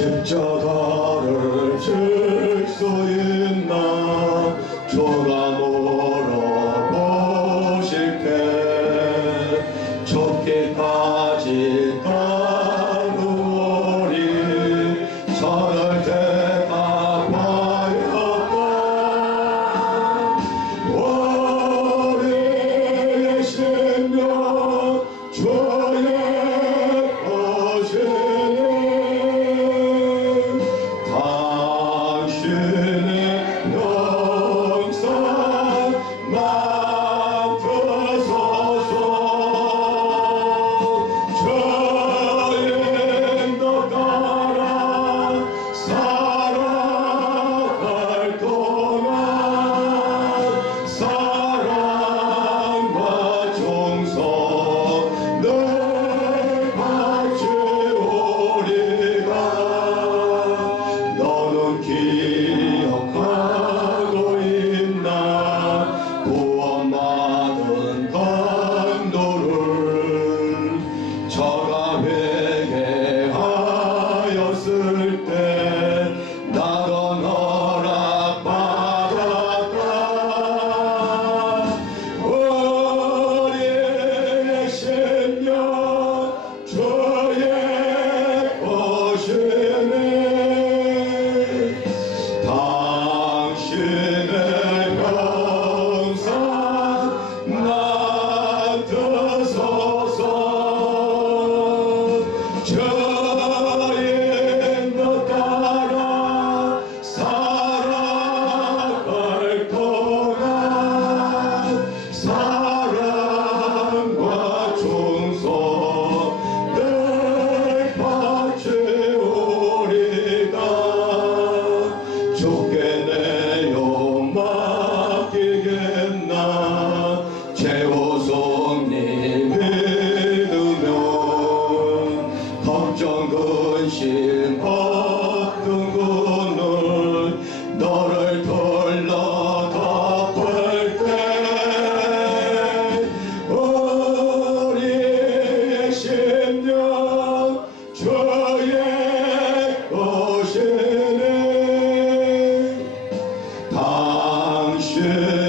십자가를 질 수 있나? 쳐다보러 보실 때 적기까지 따르오리 Cię.